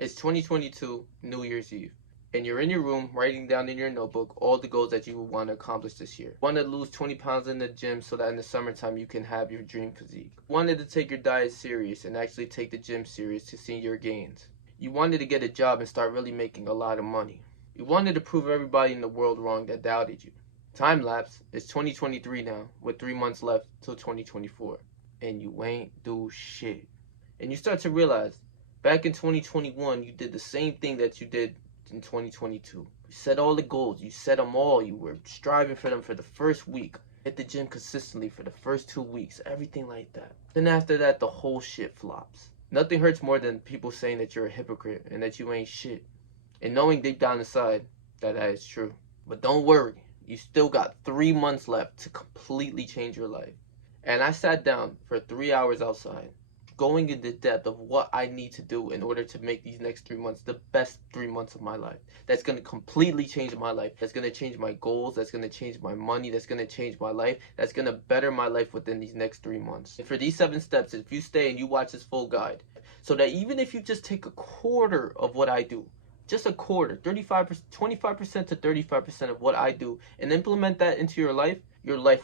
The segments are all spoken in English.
It's 2022, New Year's Eve, and you're in your room writing down in your notebook all the goals that you want to accomplish this year. You want to lose 20 pounds in the gym so that in the summertime you can have your dream physique. You wanted to take your diet serious and actually take the gym serious to see your gains. You wanted to get a job and start really making a lot of money. You wanted to prove everybody in the world wrong that doubted you. Time lapse, it's 2023 now, with 3 months left till 2024, and you ain't do shit. And you start to realize, back in 2021, you did the same thing that you did in 2022. You set all the goals, you set them all, you were striving for them for the first week. Hit the gym consistently for the first 2 weeks, everything like that. Then after that, the whole shit flops. Nothing hurts more than people saying that you're a hypocrite and that you ain't shit. And knowing deep down inside that that is true. But don't worry, you still got 3 months left to completely change your life. And I sat down for 3 hours outside, going into depth of what I need to do in order to make these next 3 months the best 3 months of my life. That's going to completely change my life. That's going to change my goals. That's going to change my money. That's going to change my life. That's going to better my life within these next 3 months. And for these 7 steps, if you stay and you watch this full guide, so that even if you just take a quarter of what I do, just a quarter, 35%, 25% to 35% of what I do, and implement that into your life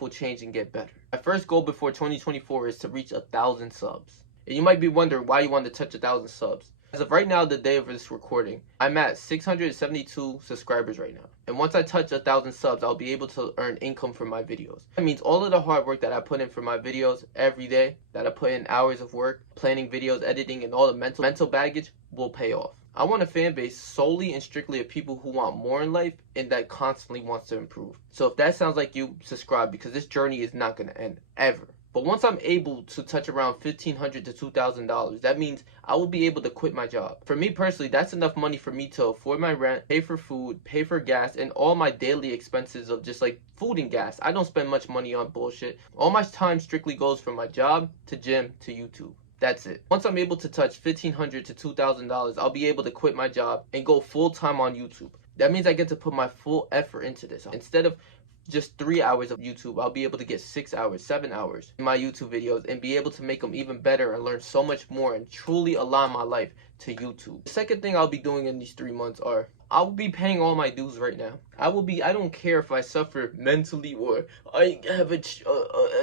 will change and get better. My first goal before 2024 is to reach 1,000 subs. And you might be wondering why you want to touch 1,000 subs. As of right now, the day of this recording, I'm at 672 subscribers right now. And once I touch 1,000 subs, I'll be able to earn income from my videos. That means all of the hard work that I put in for my videos every day, that I put in hours of work, planning videos, editing, and all the mental baggage will pay off. I want a fan base solely and strictly of people who want more in life and that constantly wants to improve. So if that sounds like you, subscribe, because this journey is not going to end ever. But once I'm able to touch around $1,500 to $2,000, that means I will be able to quit my job. For me personally, that's enough money for me to afford my rent, pay for food, pay for gas, and all my daily expenses of just like food and gas. I don't spend much money on bullshit. All my time strictly goes from my job to gym to YouTube. That's it. Once I'm able to touch $1,500 to $2,000, I'll be able to quit my job and go full time on YouTube. That means I get to put my full effort into this. Instead of just 3 hours of YouTube, I'll be able to get 6 hours, 7 hours in my YouTube videos and be able to make them even better and learn so much more and truly align my life to YouTube. The second thing I'll be doing in these 3 months are I'll be paying all my dues right now. I don't care if I suffer mentally or I have a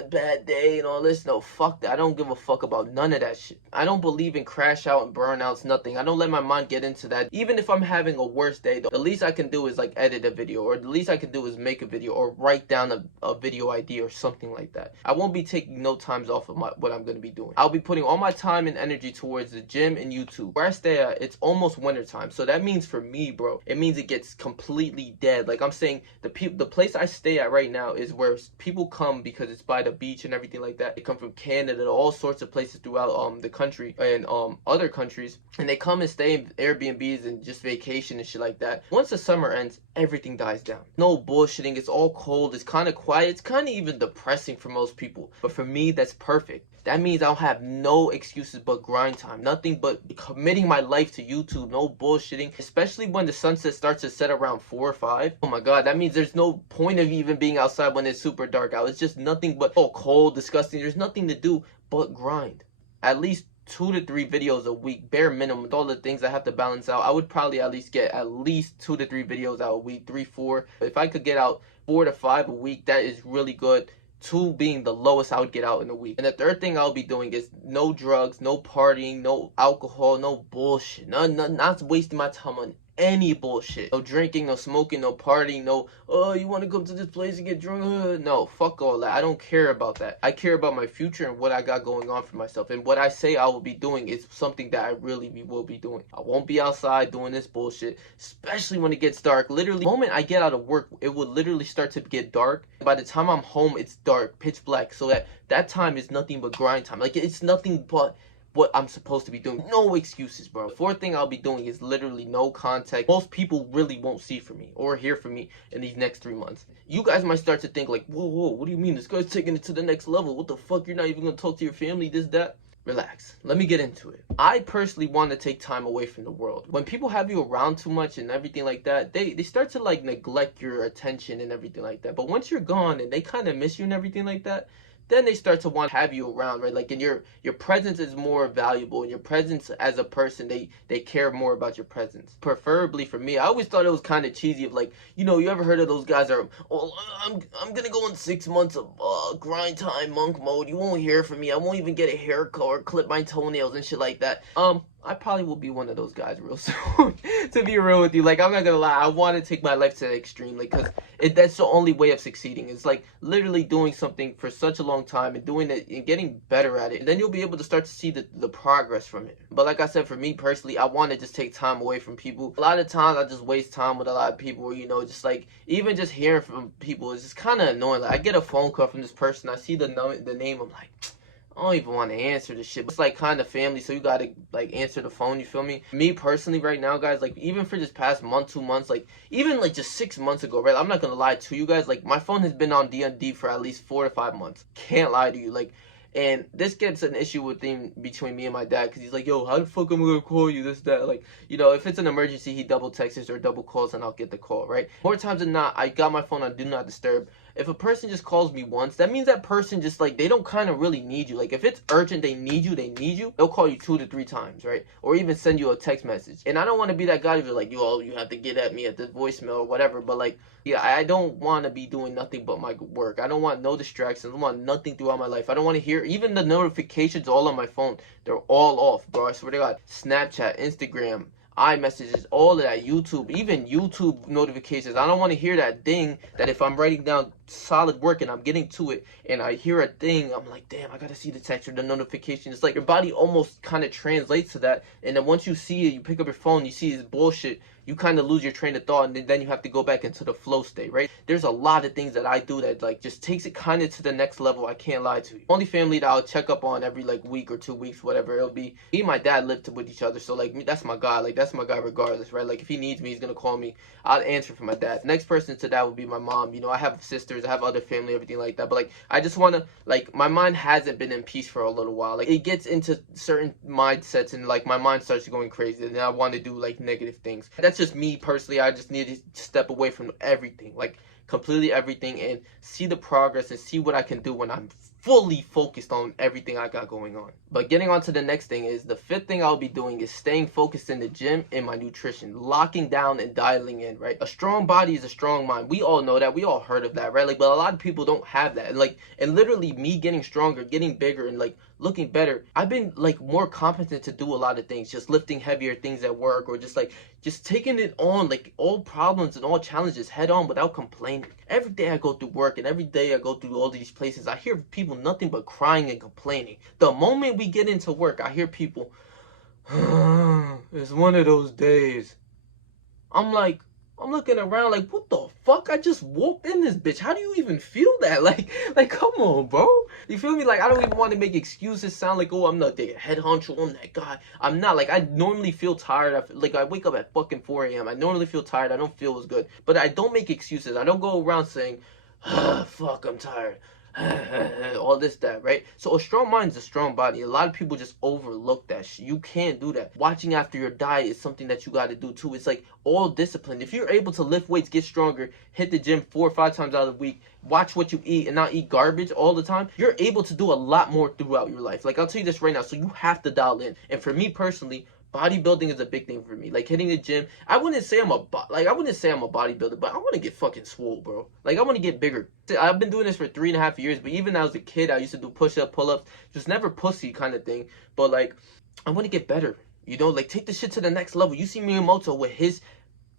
bad day and all this. No, fuck that. I don't give a fuck about none of that shit. I don't believe in crash out and burnouts, nothing. I don't let my mind get into that. Even if I'm having a worse day, the least I can do is like edit a video, or the least I can do is make a video or write down a video idea or something like that. I won't be taking no times off of what I'm going to be doing. I'll be putting all my time and energy towards the gym and YouTube. Where I stay at, it's almost winter time. So that means for me, bro, it means it gets completely dead. Like I'm saying, the place I stay at right now is where people come because it's by the beach and everything like that. They come from Canada, all sorts of places throughout the country and other countries, and they come and stay in Airbnbs and just vacation and shit like that. Once the summer ends, everything dies down. No bullshitting. It's all cold. It's kind of quiet. It's kind of even depressing for most people. But for me, that's perfect. That means I'll have no excuses but grind time. Nothing but committing my life to YouTube. No bullshitting. Especially when the sunset starts to set around 4 or 5. Oh my god, that means there's no point of even being outside when it's super dark out. It's just nothing but cold, disgusting. There's nothing to do but grind. At least 2 to 3 videos a week, bare minimum. With all the things I have to balance out, I would probably at least get at least 2 to 3 videos out a week, 3, 4. If I could get out 4 to 5 a week, that is really good. 2 being the lowest I would get out in a week. And the third thing I'll be doing is no drugs, no partying, no alcohol, no bullshit. Not wasting my time on any bullshit. No drinking, no smoking, no partying, no, oh, you want to come to this place and get drunk? No, fuck all that. I don't care about that. I care about my future and what I got going on for myself. And what I say I will be doing is something that I really will be doing. I won't be outside doing this bullshit, especially when it gets dark. Literally, the moment I get out of work, it would literally start to get dark. By the time I'm home, it's dark, pitch black. So that time is nothing but grind time. Like, it's nothing but what I'm supposed to be doing. No excuses, bro. The fourth thing I'll be doing is literally no contact. Most people really won't see from me or hear from me in these next 3 months. You guys might start to think like, whoa, what do you mean? This guy's taking it to the next level. What the fuck? You're not even gonna talk to your family, this, that? Relax. Let me get into it. I personally want to take time away from the world. When people have you around too much and everything like that, they start to like neglect your attention and everything like that. But once you're gone and they kind of miss you and everything like that, then they start to want to have you around, right? Like, and your presence is more valuable, and your presence as a person, they care more about your presence. Preferably for me, I always thought it was kind of cheesy of like, you ever heard of those guys that are, oh, I'm gonna go in 6 months of grind time monk mode. You won't hear from me. I won't even get a haircut or clip my toenails and shit like that. I probably will be one of those guys real soon. To be real with you, like, I'm not gonna lie, I want to take my life to the extreme, like, cause that's the only way of succeeding. It's like literally doing something for such a long time and doing it and getting better at it, and then you'll be able to start to see the progress from it. But like I said, for me personally, I want to just take time away from people. A lot of times I just waste time with a lot of people, just like, even just hearing from people is just kind of annoying. Like, I get a phone call from this person, I see the name, I'm like, I don't even want to answer this shit. But it's like kind of family, so you gotta like answer the phone, you feel me? Me personally right now, guys, like, even for this past month, 2 months, like even like just 6 months ago, right? I'm not gonna lie to you guys, like, my phone has been on D&D for at least 4 to 5 months. Can't lie to you, like, and this gets an issue between me and my dad, because he's like, yo, how the fuck am I gonna call you, this, that, like, if it's an emergency, he double texts or double calls and I'll get the call, right? More times than not, I got my phone on do not disturb. If a person just calls me once, that means that person just, like, they don't kind of really need you. Like, if it's urgent, they need you, they'll call you 2 to 3 times, right? Or even send you a text message. And I don't want to be that guy who's like, yo, you have to get at me at the voicemail or whatever. But, like, yeah, I don't want to be doing nothing but my work. I don't want no distractions. I don't want nothing throughout my life. I don't want to hear even the notifications all on my phone. They're all off, bro. I swear to God. Snapchat, Instagram, iMessages, all of that, YouTube, even YouTube notifications. I don't want to hear that ding that if I'm writing down solid work and I'm getting to it and I hear a ding, I'm like, damn, I gotta see the text or the notification. It's like your body almost kind of translates to that, and then once you see it, you pick up your phone, you see this bullshit, you kind of lose your train of thought, and then you have to go back into the flow state, right? There's a lot of things that I do that like just takes it kind of to the next level. I can't lie to you. Only family that I'll check up on every like week or 2 weeks, whatever it'll be. Me and my dad lived with each other, so like, that's my guy. Like, that's my guy regardless, right? Like, if he needs me, he's gonna call me. I'll answer for my dad. Next person to that would be my mom. I have sisters, I have other family, everything like that. But like, I just wanna, like, my mind hasn't been in peace for a little while. Like, it gets into certain mindsets and like my mind starts going crazy, and I want to do like negative things. That's just me personally. I just need to step away from everything, like completely everything, and see the progress and see what I can do when I'm fully focused on everything I got going on. But getting on to the next thing is, the 5th thing I'll be doing is staying focused in the gym and my nutrition, locking down and dialing in, right? A strong body is a strong mind. We all know that. We all heard of that, right? Like, but a lot of people don't have that. And literally me getting stronger, getting bigger, and like looking better, I've been like more competent to do a lot of things, just lifting heavier things at work, or just taking it on, like all problems and all challenges head on without complaining. Every day I go through work and every day I go through all these places, I hear people nothing but crying and complaining. The moment we get into work, I hear people, it's one of those days. I'm looking around like, what the fuck? I just walked in this bitch. How do you even feel that? Like, come on, bro. You feel me? Like, I don't even want to make excuses sound like, oh, I'm not the head honcho, I'm that guy. I'm not. Like, I normally feel tired. I wake up at fucking 4 a.m. I normally feel tired. I don't feel as good. But I don't make excuses. I don't go around saying, fuck, I'm tired. All this, that, right? So a strong mind is a strong body. A lot of people just overlook that shit. You can't do that. Watching after your diet is something that you got to do too. It's like all discipline. If you're able to lift weights, get stronger, hit the gym 4 or 5 times out of the week, watch what you eat and not eat garbage all the time, you're able to do a lot more throughout your life. Like, I'll tell you this right now. So you have to dial in. And for me personally, bodybuilding is a big thing for me. Like, hitting the gym. I wouldn't say I'm a bodybuilder, but I want to get fucking swole, bro. Like, I want to get bigger. I've been doing this for 3.5 years, but even as a kid, I used to do push-up, pull-ups, just never pussy kind of thing. But like, I want to get better. Like, take the shit to the next level. You see Miyamoto with his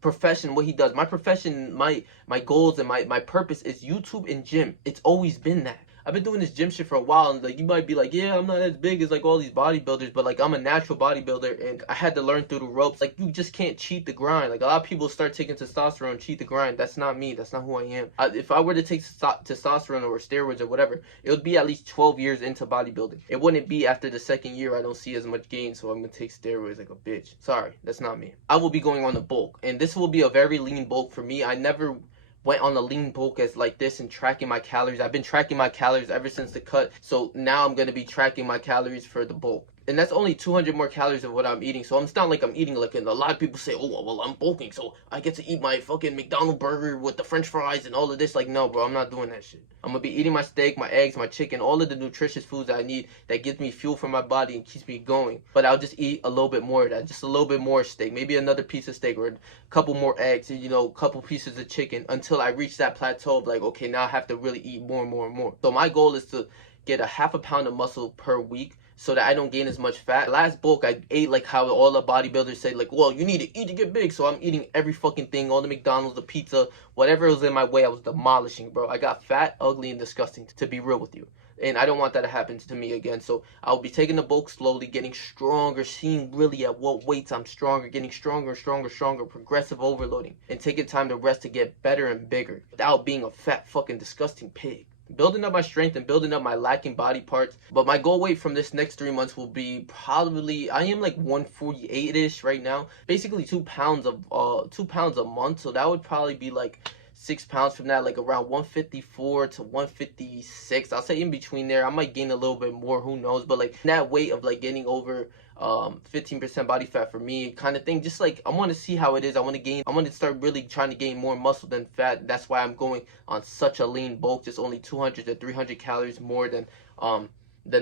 profession, what he does. My profession, my goals and my purpose is YouTube and gym. It's always been that. I've been doing this gym shit for a while, and like, you might be like, yeah, I'm not as big as like all these bodybuilders, but like, I'm a natural bodybuilder and I had to learn through the ropes. Like, you just can't cheat the grind. Like, a lot of people start taking testosterone, cheat the grind. That's not me. That's not who I am. If I were to take testosterone or steroids or whatever, it would be at least 12 years into bodybuilding. It wouldn't be after the 2nd year I don't see as much gain, so I'm gonna take steroids like a bitch. Sorry, that's not me. I will be going on the bulk, and this will be a very lean bulk for me. I never went on a lean bulk as like this and tracking my calories. I've been tracking my calories ever since the cut, so now I'm going to be tracking my calories for the bulk. And that's only 200 more calories of what I'm eating. So it's not like I'm eating like, and a lot of people say, oh, well, I'm bulking, so I get to eat my fucking McDonald's burger with the french fries and all of this. Like, no, bro, I'm not doing that shit. I'm gonna be eating my steak, my eggs, my chicken, all of the nutritious foods that I need that gives me fuel for my body and keeps me going. But I'll just eat a little bit more of that, just a little bit more steak, maybe another piece of steak or a couple more eggs, and, you know, a couple pieces of chicken until I reach that plateau of like, okay, now I have to really eat more and more and more. So my goal is to get a half a pound of muscle per week so that I don't gain as much fat. Last bulk, I ate like how all the bodybuilders say, like, well, you need to eat to get big. So I'm eating every fucking thing, all the McDonald's, the pizza, whatever was in my way, I was demolishing, bro. I got fat, ugly, and disgusting, to be real with you. And I don't want that to happen to me again. So I'll be taking the bulk slowly, getting stronger, seeing really at what weights I'm stronger, getting stronger and stronger, stronger, progressive overloading, and taking time to rest to get better and bigger without being a fat, fucking, disgusting pig. Building up my strength and building up my lacking body parts. But my goal weight from this next 3 months will be probably, I am like 148-ish right now. Basically 2 pounds a month. So that would probably be like 6 pounds from that, like around 154 to 156. I'll say in between there. I might gain a little bit more, who knows, but like that weight of like getting over 15% body fat for me kind of thing, just like I want to see how it is. I want to start really trying to gain more muscle than fat. That's why I'm going on such a lean bulk, just only 200 to 300 calories more than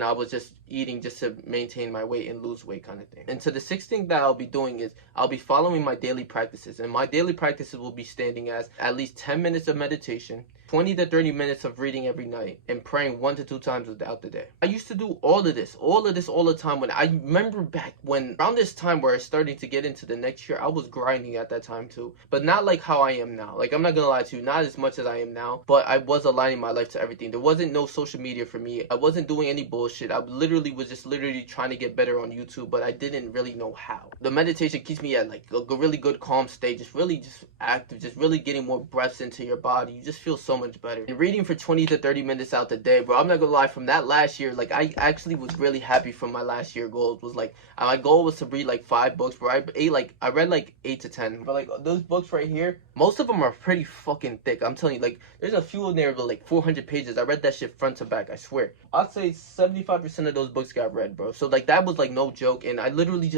I was just eating just to maintain my weight and lose weight kind of thing. And so the sixth thing that I'll be doing is I'll be following my daily practices. And my daily practices will be standing as at least 10 minutes of meditation, 20 to 30 minutes of reading every night, and praying 1 to 2 times throughout the day. I used to do all of this all the time. When I remember back when around this time where I was starting to get into the next year, I was grinding at that time too. But not like how I am now. Like, I'm not gonna lie to you, not as much as I am now, but I was aligning my life to everything. There wasn't no social media for me. I wasn't doing any bullshit. I literally was just trying to get better on YouTube, but I didn't really know how. The meditation keeps me at like a really good calm state, just active, just really getting more breaths into your body. You just feel so much better. And reading for 20 to 30 minutes out the day, bro, I'm not gonna lie, from that last year, like I actually was really happy from my last year goals. Was like, my goal was to read like 5 books, bro. I read like 8 to 10. But like those books right here, most of them are pretty fucking thick. I'm telling you, like there's a few in there with like 400 pages. I read that shit front to back, I swear. I'd say 75% of those books got read, bro. So like that was like no joke. And I literally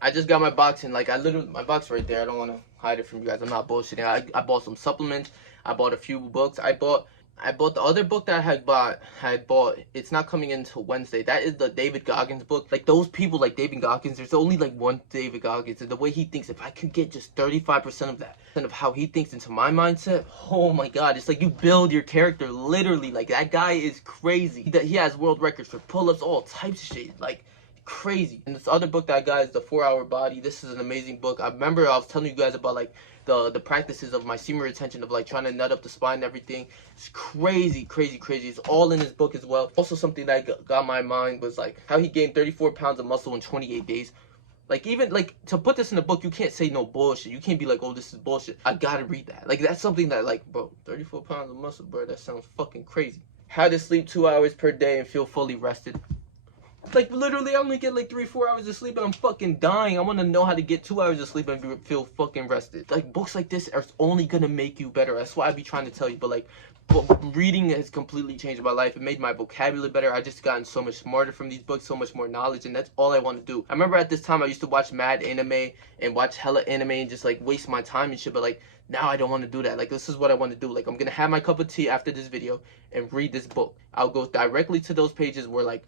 I just got my box, and like my box right there. I don't want to hide it from you guys. I'm not bullshitting. I bought some supplements. I bought a few books. I bought the other book that I had bought. It's not coming in until Wednesday. That is the David Goggins book. Like those people like David Goggins, there's only like one David Goggins, and the way he thinks, if I could get just 35% of that, and of how he thinks into my mindset, oh my god, it's like you build your character literally. Like that guy is crazy. He has world records for pull-ups, all types of shit. Like crazy. And this other book that I got is The 4-Hour Body. This is an amazing book. I remember I was telling you guys about like the practices of my semen retention, of like trying to nut up the spine and everything. It's crazy. It's all in this book as well. Also, something that got my mind was like how he gained 34 pounds of muscle in 28 days. Like, even like to put this in the book, you can't say no bullshit. You can't be like, oh, this is bullshit. I gotta read that. Like, that's something that, like, bro, 34 pounds of muscle, bro, that sounds fucking crazy. How to sleep 2 hours per day and feel fully rested. Like, literally, I only get like 3-4 hours of sleep and I'm fucking dying. I want to know how to get 2 hours of sleep and feel fucking rested. Like, books like this are only gonna make you better. That's why I be trying to tell you. But like, reading has completely changed my life. It made my vocabulary better. I just gotten so much smarter from these books, so much more knowledge, and that's all I want to do. I remember at this time I used to watch mad anime and watch hella anime and just like waste my time and shit. But like, now I don't want to do that. Like, this is what I want to do. Like, I'm gonna have my cup of tea after this video and read this book. I'll go directly to those pages where like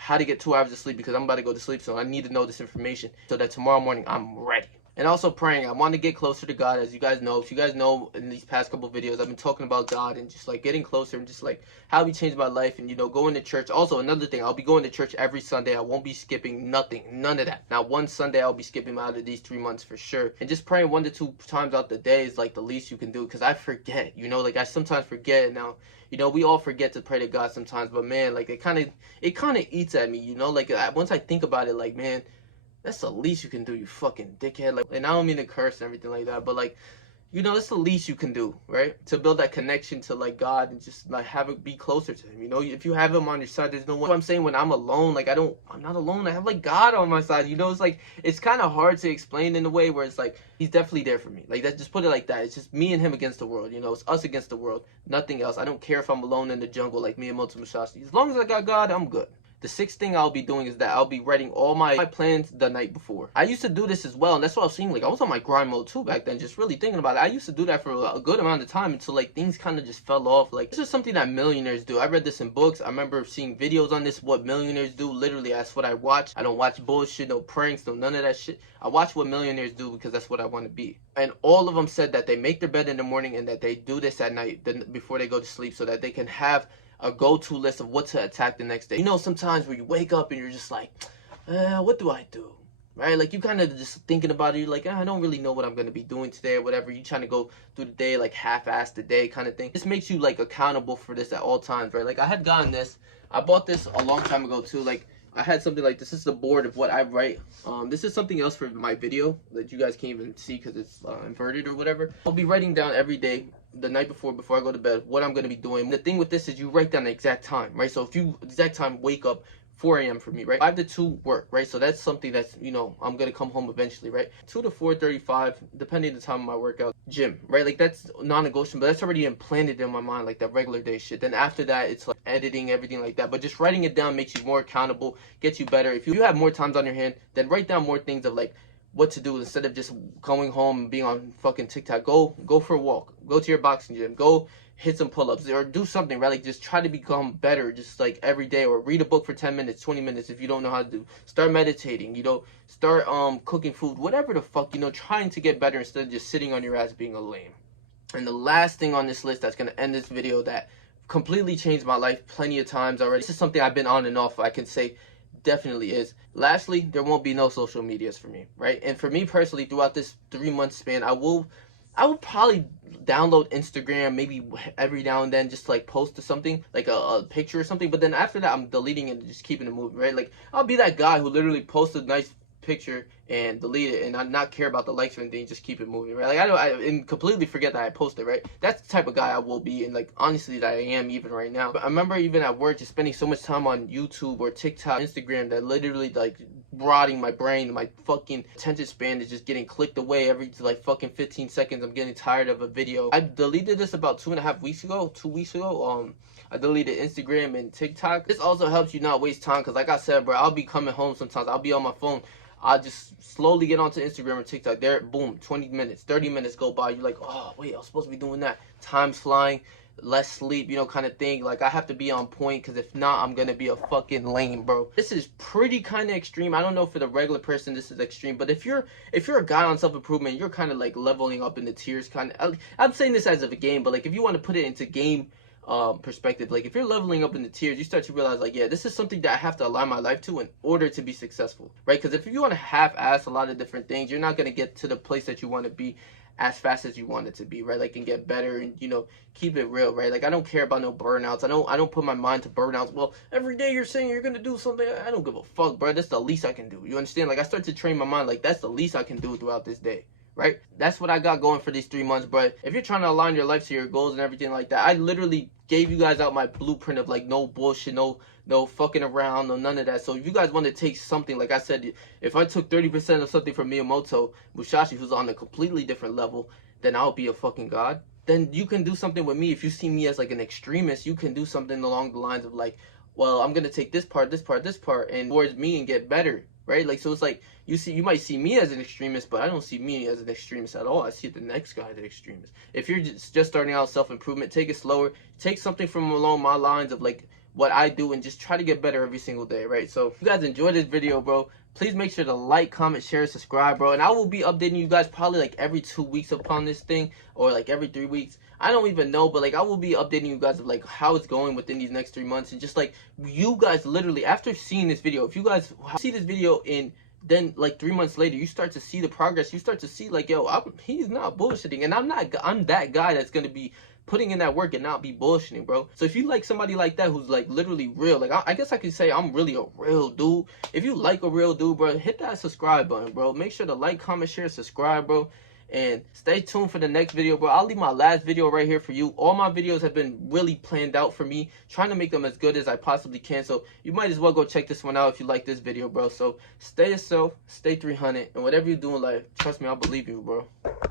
how to get 2 hours of sleep, because I'm about to go to sleep, so I need to know this information so that tomorrow morning I'm ready. And also praying. I want to get closer to God, as you guys know. If you guys know, in these past couple videos, I've been talking about God and just like getting closer and just like how He changed my life, and, you know, going to church. Also, another thing, I'll be going to church every Sunday. I won't be skipping nothing, none of that. Not one Sunday I'll be skipping out of these 3 months for sure. And just praying 1 to 2 times out the day is like the least you can do, because I forget, you know, like I sometimes forget. Now, you know, we all forget to pray to God sometimes, but man, like it kind of eats at me, you know, like once I think about it, like, man, that's the least you can do, you fucking dickhead. Like, and I don't mean to curse and everything like that, but like, you know, that's the least you can do, right? To build that connection to like God and just like have it be closer to Him. You know, if you have Him on your side, there's no one. I'm saying, when I'm alone, like I'm not alone. I have like God on my side. You know, it's like, it's kind of hard to explain in a way where it's like He's definitely there for me. Like, that, just put it like that. It's just me and Him against the world. You know, it's us against the world, nothing else. I don't care if I'm alone in the jungle like Miyamoto Musashi. As long as I got God, I'm good. The sixth thing I'll be doing is that I'll be writing all my plans the night before. I used to do this as well, and that's what I was saying. Like, I was on my grind mode too back then, just really thinking about it. I used to do that for a good amount of time until like things kind of just fell off. Like, this is something that millionaires do. I read this in books. I remember seeing videos on this, what millionaires do. Literally, that's what I watch. I don't watch bullshit, no pranks, no none of that shit. I watch what millionaires do because that's what I want to be. And all of them said that they make their bed in the morning and that they do this at night before they go to sleep, so that they can have a go-to list of what to attack the next day. You know, sometimes where you wake up and you're just like, what do I do? Right? Like, you kind of just thinking about it. You're like, I don't really know what I'm going to be doing today or whatever. You trying to go through the day, like, half-assed the day kind of thing. This makes you, like, accountable for this at all times, right? Like, I had gotten this. I bought this a long time ago, too. Like, I had something like this. This is the board of what I write. This is something else for my video that you guys can't even see because it's inverted or whatever. I'll be writing down every day, the night before I go to bed, what I'm going to be doing. The thing with this is you write down the exact time, right? So if you exact time, wake up 4 a.m. for me, right? 5 to 2 work, right? So that's something that's, you know, I'm going to come home eventually, right? 2 to 4:35, depending on the time of my workout. Gym, right? Like, that's non-negotiable, but that's already implanted in my mind, like that regular day shit. Then after that, it's like editing, everything like that. But just writing it down makes you more accountable, gets you better. If you have more times on your hand, then write down more things of like what to do instead of just going home and being on fucking TikTok. Go for a walk. Go to your boxing gym. Go hit some pull-ups or do something, right? Like, just try to become better just like every day, or read a book for 10 minutes, 20 minutes if you don't know how to do. Start meditating, you know, start cooking food, whatever the fuck, you know, trying to get better instead of just sitting on your ass being a lame. And the last thing on this list that's going to end this video that completely changed my life plenty of times already. This is something I've been on and off, I can say definitely is. Lastly, there won't be no social medias for me, right? And for me personally, throughout this 3-month span, I will probably download Instagram maybe every now and then, just to, like, post to something, like a picture or something. But then after that, I'm deleting it and just keeping it moving, right? Like, I'll be that guy who literally posts a nice picture and delete it and not care about the likes or anything, just keep it moving, right? Like, and completely forget that I posted, right? That's the type of guy I will be, and like, honestly, that I am even right now. But I remember even at work just spending so much time on YouTube or TikTok, Instagram, that literally like rotting my brain. My fucking attention span is just getting clicked away every like fucking 15 seconds. I'm getting tired of a video. I deleted this about 2.5 weeks ago, 2 weeks ago. I deleted Instagram and TikTok. This also helps you not waste time, because like I said, bro, I'll be coming home sometimes, I'll be on my phone, I'll just slowly get onto Instagram or TikTok. There, boom, 20 minutes, 30 minutes go by. You're like, oh, wait, I was supposed to be doing that. Time's flying, less sleep, you know, kind of thing. Like, I have to be on point, because if not, I'm going to be a fucking lame, bro. This is pretty kind of extreme. I don't know for the regular person this is extreme, but if you're a guy on self-improvement, you're kind of like leveling up in the tiers, kind of. I'm saying this as of a game, but like, if you want to put it into game perspective, like, if you're leveling up in the tiers, you start to realize, like, yeah, this is something that I have to align my life to in order to be successful, right? Because if you want to half-ass a lot of different things, you're not going to get to the place that you want to be as fast as you want it to be, right? Like, and get better and, you know, keep it real, right? Like, I don't care about no burnouts. I don't put my mind to burnouts. Well, every day you're saying you're gonna do something, I don't give a fuck, bro. That's the least I can do. You understand? Like, I start to train my mind, like, that's the least I can do throughout this day, right? That's what I got going for these 3 months. But if you're trying to align your life to your goals and everything like that, I literally gave you guys out my blueprint of like no bullshit, no fucking around, no none of that. So if you guys want to take something, like I said, if I took 30% of something from Miyamoto Musashi, who's on a completely different level, then I'll be a fucking god. Then you can do something with me. If you see me as like an extremist, you can do something along the lines of like, well, I'm gonna take this part, and towards me and get better, right? Like, so it's like, you might see me as an extremist, but I don't see me as an extremist at all. I see the next guy as an extremist. If you're just starting out self-improvement, take it slower. Take something from along my lines of like what I do and just try to get better every single day, right? So if you guys enjoyed this video, bro, please make sure to like, comment, share, subscribe, bro. And I will be updating you guys probably like every 2 weeks upon this thing, or like every 3 weeks. I don't even know, but like, I will be updating you guys of like how it's going within these next 3 months. And just like, you guys literally, after seeing this video, if you guys see this video in then like 3 months later, you start to see the progress. You start to see like, yo, he's not bullshitting, and I'm that guy that's gonna be putting in that work and not be bullshitting, bro. So if you like somebody like that who's like literally real, like, I guess I could say I'm really a real dude. If you like a real dude, bro, hit that subscribe button, bro. Make sure to like, comment, share, subscribe, bro. And stay tuned for the next video, bro. I'll leave my last video right here for you. All my videos have been really planned out for me, trying to make them as good as I possibly can. So you might as well go check this one out if you like this video, bro. So stay yourself, stay 300, and whatever you do in life, trust me, I believe you, bro.